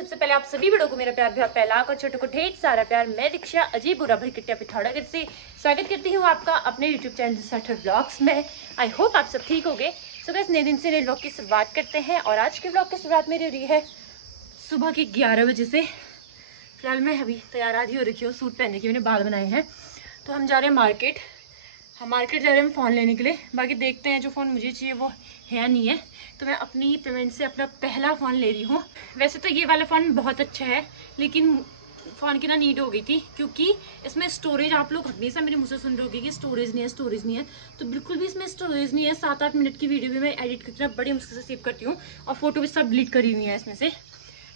सबसे पहले आप सभी बड़ों को मेरा प्यार भरा पहला और छोटों को ढेर सारा प्यार। मैं दीक्षा अजीब बुरा भरी किट्टिया पिथौरागढ़ से स्वागत करती हूँ आपका अपने यूट्यूब चैनल साठर ब्लॉग्स में। आई होप आप सब ठीक होंगे। सो गाइस, नए दिन से नए ब्लॉग की शुरुआत करते हैं और आज के ब्लॉग की शुरुआत मेरी हो रही है सुबह के 11 बजे से। फिलहाल मैं अभी तैयार आधी हो रखी हूँ सूट पहनने की, मैंने बाल बनाए हैं। तो हम जा रहे हैं मार्केट। हम मार्केट जा रहे हैं फ़ोन लेने के लिए। बाकी देखते हैं जो फ़ोन मुझे चाहिए वो है नहीं है, तो मैं अपनी पेमेंट से अपना पहला फ़ोन ले रही हूँ। वैसे तो ये वाला फ़ोन बहुत अच्छा है, लेकिन फ़ोन की ना नीड हो गई थी क्योंकि इसमें स्टोरेज, आप लोग हमेशा मेरे मुँह से सुन रहे होगे कि स्टोरेज नहीं है, तो बिल्कुल भी इसमें स्टोरेज नहीं है। 7-8 मिनट की वीडियो भी मैं एडिट करके बड़ी मुश्किल से सेव करती हूँ और फ़ोटो भी सब डिलीट करी हुई है इसमें से।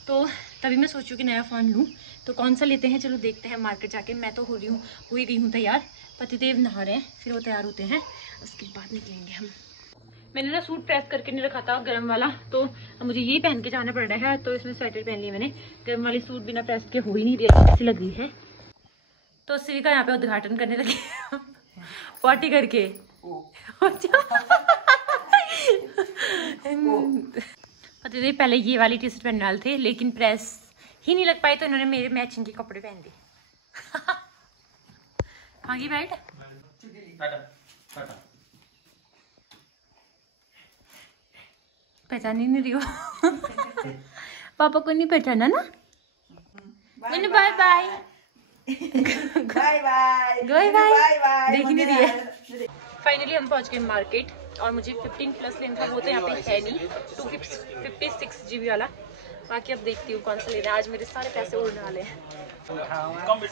तो तभी मैं सोचूँ कि नया फ़ोन लूँ। तो कौन सा लेते हैं, चलो देखते हैं मार्केट जाके। मैं तो हो ही गई हूँ तैयार। पतिदेव नहा रहे हैं, फिर वो तैयार होते हैं, उसके बाद निकलेंगे हम। मैंने ना सूट प्रेस करके नहीं रखा था गर्म वाला, तो मुझे यही पहन के जाना पड़ रहा है। तो इसमें स्वेटर पहन ली मैंने। गर्म वाली सूट बिना प्रेस के हो ही नहीं रही, अच्छी लग रही है। तो श्री का यहाँ पे उद्घाटन करने लगे पार्टी करके। पतिदेव पहले ये वाली टी शर्ट पहनने वाले थे, लेकिन प्रेस ही नहीं लग पाई, तो इन्होंने मेरे मैचिंग के कपड़े पहन दिए। भागी बैठ। पहचान ही नहीं रही हो। पापा को नहीं पहचाना ना। मैंने बाय बाय बाय बाय देख नहीं रही है। फाइनली हम पहुंच गए मार्केट और मुझे 15+ लेना था, वो तो यहाँ पे है नहीं। 256 GB वाला। बाकी अब देखती हूँ कौन सा लेना है। आज मेरे सारे पैसे उड़ने वाले हैं। तो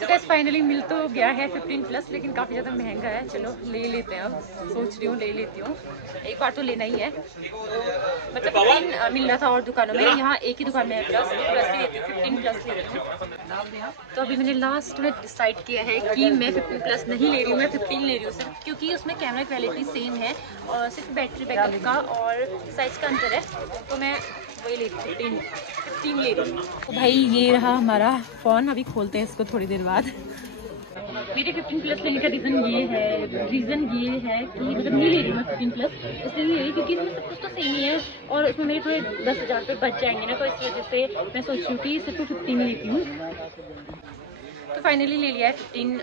गाइस फाइनली मिल तो गया है 15+, लेकिन काफ़ी ज़्यादा महंगा है। चलो ले लेते हैं। अब सोच रही हूँ ले लेती हूँ, एक बार तो लेना ही है। मतलब 15 मिल रहा था और दुकानों में, यहाँ एक ही दुकान में है प्लस ही लेती हूँ, 15+ ले लेती हूँ। तो अभी मैंने लास्ट में डिसाइड किया है कि मैं 15+ नहीं ले रही हूँ, मैं 15 ले रही हूँ सिर्फ, क्योंकि उसमें कैमरा क्वालिटी सेम है और सिर्फ बैटरी बैकअप का और साइज़ का अंतर है। तो मैं वही ले रही हूँ, 15 ले रही हूँ। तो भाई ये रहा हमारा फ़ोन। अभी खोलते हैं इसको थोड़ी देर बाद। मेरे 15+ लेने का रीज़न ये है कि मतलब नहीं ले रही मैं 15+, इसलिए ले रही क्योंकि इसमें सब कुछ तो सेम ही है और उसमें मेरे थोड़े 10,000 रुपये बच जाएंगे ना, तो इस वजह से मैं सोच रही हूँ कि सिर्फ 15 लेती हूँ। तो फाइनली ले लिया है 15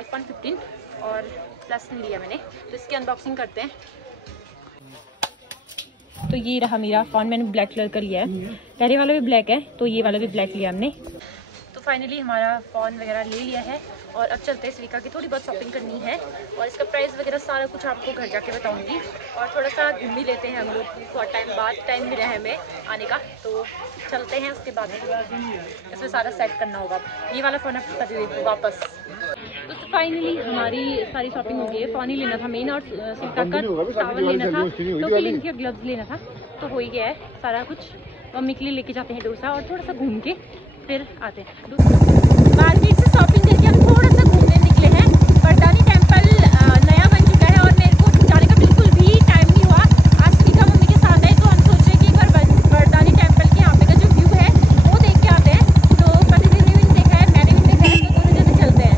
iPhone 15 और प्लस नहीं लिया मैंने। तो इसकी अनबॉक्सिंग करते हैं। तो ये रहा मेरा फ़ोन, मैंने ब्लैक कलर का लिया है। पहले वाला भी ब्लैक है, तो ये वाला भी ब्लैक लिया हमने। तो फाइनली हमारा फ़ोन वगैरह ले लिया है और अब चलते हैं। श्रीका की थोड़ी बहुत शॉपिंग करनी है और इसका प्राइस वगैरह सारा कुछ आपको घर जाके बताऊंगी। और थोड़ा सा घूम भी लेते हैं हम लोग, बहुत टाइम बाद टाइम मिला है हमें आने का, तो चलते हैं। उसके बाद इसमें सारा सेट करना होगा। ये वाला फ़ोन आप कर दे वापस। तो फाइनली हमारी सारी शॉपिंग हो गई है। फ़ोन ही लेना था मेन और श्रीका का टावल लेना था, टोपी लेनी थी और ग्लव्स लेना था, तो हो ही गया है सारा कुछ। मम्मी के लिए लेके जाते हैं डोसा और थोड़ा सा घूम के फिर आते हैं। मार्केट से शॉपिंग करके हम थोड़ा सा घूमने निकले हैं। वरदानी टेम्पल नया बन चुका है और मेरे को जाने का बिल्कुल भी टाइम नहीं हुआ। आज श्रीका मम्मी के साथ है, तो हम सोच रहे हैं कि एक बार वरदानी टेम्पल के यहाँ पे का जो व्यू है वो देख के आते हैं। तो पतिदेव ने भी देखा है, मैंने भी देखा है, तो दोनों जने चलते हैं।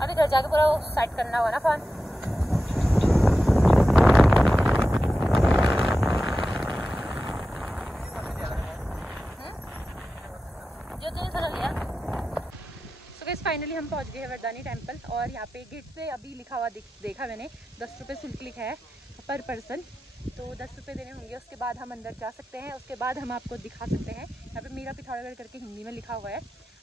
अभी घर जाके पूरा सेट करना होगा ना फ़ोन। फाइनली हम पहुंच गए हैं वरदानी टेम्पल और यहाँ पे गेट पे अभी लिखा हुआ देखा मैंने 10 रुपये शुल्क लिखा है पर पर्सन, तो 10 रुपये देने होंगे। उसके बाद हम अंदर जा सकते हैं। उसके बाद हम आपको दिखा सकते हैं। यहाँ पे मेरा पिथौरागढ़ करके हिंदी में लिखा हुआ है।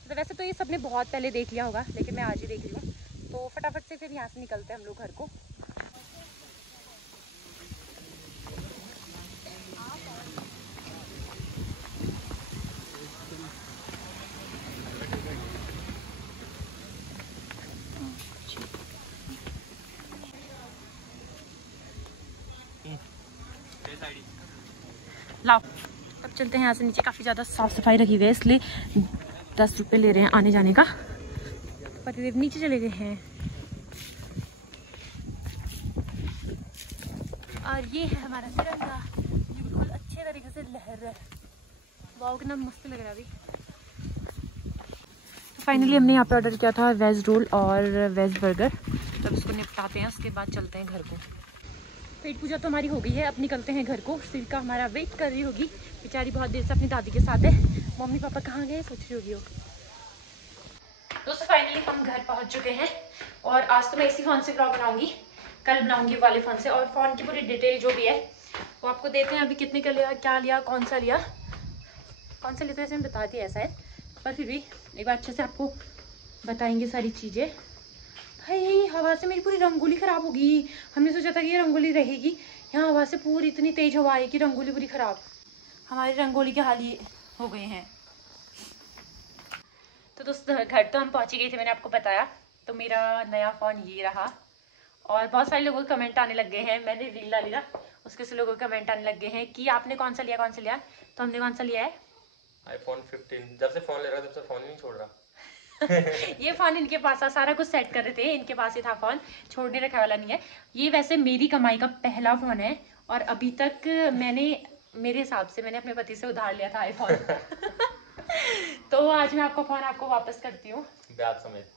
तो वैसे तो ये सबने बहुत पहले देख लिया होगा, लेकिन मैं आज ही देख रही हूँ। तो फटाफट से फिर यहाँ से निकलते हैं हम लोग घर को। लाओ अब चलते हैं यहाँ से नीचे। काफ़ी ज़्यादा साफ़ सफाई रखी गई है, इसलिए 10 रुपये ले रहे हैं आने जाने का। पतिदेव नीचे चले गए हैं और ये है हमारा तिरंगा, बिल्कुल अच्छे तरीके से लहर रहा है। वाव कितना मस्त लग रहा है अभी। तो फाइनली हमने यहाँ पे ऑर्डर किया था वेज रोल और वेज बर्गर, तो अब इसको निपटाते हैं, उसके बाद चलते हैं घर को। पेट पूजा तो हमारी हो गई है, अब निकलते हैं घर को। सिल्का हमारा वेट कर रही होगी, बेचारी बहुत देर से अपनी दादी के साथ है। मम्मी पापा कहाँ गए सोच रही होगी वो। दोस्तों फाइनली हम घर पहुंच चुके हैं और आज तो मैं इसी फ़ोन से ब्लॉग बनाऊंगी, कल बनाऊंगी वाले फ़ोन से। और फ़ोन की पूरी डिटेल जो भी है वो आपको देते हैं। अभी कितने का लिया, क्या लिया, कौन सा लिया, कौन सा लेते हैं ऐसे बता दिया ऐसा है, पर फिर भी एक बार अच्छे से आपको बताएंगे सारी चीज़ें। भाई हवा से मेरी पूरी रंगोली ख़राब होगी। हमने सोचा था कि ये रंगोली रहेगी, यहाँ हवा से पूरी इतनी तेज़ हवा है कि रंगोली पूरी ख़राब। हमारी रंगोली के हाल ये हो गए हैं। तो दोस्तों घर तो हम पहुँच ही गए थे, मैंने आपको बताया। तो मेरा नया फ़ोन ये रहा और बहुत सारे लोगों के कमेंट आने लग गए हैं। मैंने रील डाली ना, उसके से लोगों के कमेंट आने लग गए हैं कि आपने कौन सा लिया, कौन सा लिया। तो हमने कौन सा लिया है, iPhone 15। जब से फ़ोन ले रहा तब से फ़ोन ही नहीं छोड़ रहा। ये फ़ोन इनके पास था, सारा कुछ सेट कर रहे थे, इनके पास ही था फ़ोन, छोड़ने रखा वाला नहीं है। ये वैसे मेरी कमाई का पहला फ़ोन है और अभी तक मैंने, मेरे हिसाब से मैंने अपने पति से उधार लिया था आईफोन। तो आज मैं आपको फ़ोन आपको वापस करती हूँ ब्याज समेत।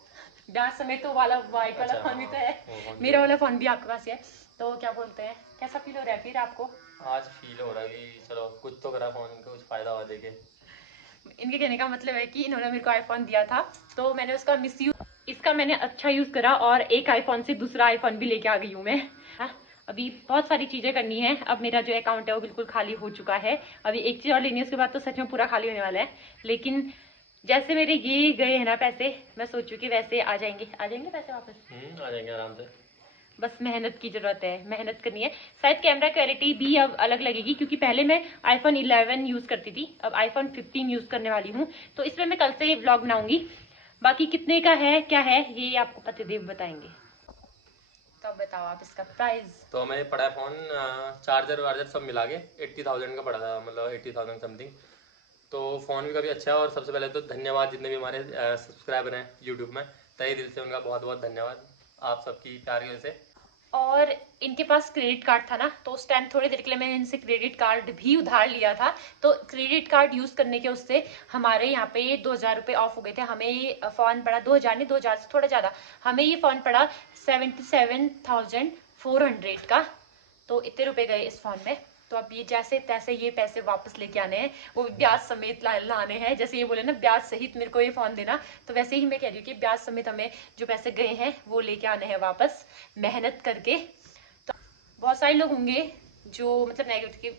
ब्याज समेत। तो वाला वाइट वाला फ़ोन भी तो है, मेरा वाला फ़ोन भी आपके पास है। तो क्या बोलते हैं, कैसा फील हो रहा है फिर आपको? आज फील हो रहा है कि चलो कुछ तो करा फ़ोन का, कुछ फ़ायदा हुआ देखे। इनके कहने का मतलब है कि इन्होंने मेरे को आईफोन दिया था तो मैंने उसका मिसयूज, इसका मैंने अच्छा यूज करा और एक आईफोन से दूसरा आईफोन भी लेके आ गई हूँ मैं। हाँ, अभी बहुत सारी चीजें करनी है। अब मेरा जो अकाउंट है वो बिल्कुल खाली हो चुका है। अभी एक चीज और लेनी है, उसके बाद तो सच में पूरा खाली होने वाला है। लेकिन जैसे मेरे ये गए हैं ना पैसे, मैं सोचू कि वैसे आ जाएंगे पैसे वापस। आ जाएंगे आराम से। बस मेहनत की जरूरत है, मेहनत करनी है। शायद कैमरा क्वालिटी भी अब अलग लगेगी क्योंकि पहले मैं आईफोन 11 यूज करती थी, अब आईफोन 15 यूज करने वाली हूँ। तो इसमें मैं कल से व्लॉग बनाऊंगी। बाकी कितने का है क्या है ये आपको पतिदेव बताएंगे। तो अब बताओ आप इसका प्राइस। तो हमें पड़ा फ़ोन चार्जर वार्जर सब मिला के 80,000 का पड़ा था, मतलब 80,000 समथिंग। तो फ़ोन भी काफ़ी अच्छा है। और सबसे पहले तो धन्यवाद जितने भी हमारे सब्सक्राइबर हैं यूट्यूब में, तहे दिल से उनका बहुत बहुत धन्यवाद आप सबकी प्यार की वजह से। और इनके पास क्रेडिट कार्ड था ना, तो उस टाइम थोड़ी देर के लिए मैंने इनसे क्रेडिट कार्ड भी उधार लिया था। तो क्रेडिट कार्ड यूज करने के उससे हमारे यहाँ पे 2,000 रुपये ऑफ हो गए थे। हमें फोन पड़ा 2,000 नहीं, 2,000 से थोड़ा ज्यादा, हमें ये फोन पड़ा 77,400 का। तो इतने रुपए गए इस फोन में। तो अब ये जैसे तैसे ये पैसे वापस लेके आने हैं, वो भी ब्याज समेत लाने हैं। जैसे ये बोले ना ब्याज सहित मेरे को ये फोन देना, तो वैसे ही मैं कह रही हूँ कि ब्याज समेत हमें जो पैसे गए हैं वो लेके आने हैं वापस, मेहनत करके। तो बहुत सारे लोग होंगे जो मतलब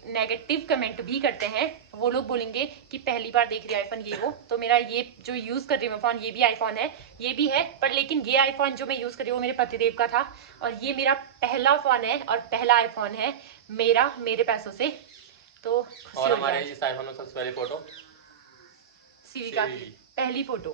नेगेटिव कमेंट भी करते हैं। वो लोग बोलेंगे कि पहली बार देख रही है आईफोन ये वो। तो मेरा ये जो यूज कर रही हूँ फोन, ये भी आईफोन है, ये भी है, पर लेकिन ये आईफोन जो मैं यूज कर रही हूँ वो मेरे पतिदेव का था और ये मेरा पहला फोन है और पहला आईफोन है मेरा, मेरे पैसों से। तो और हमारे इस आईफोन में सबसे पहली फोटो सीवी का, पहली फोटो।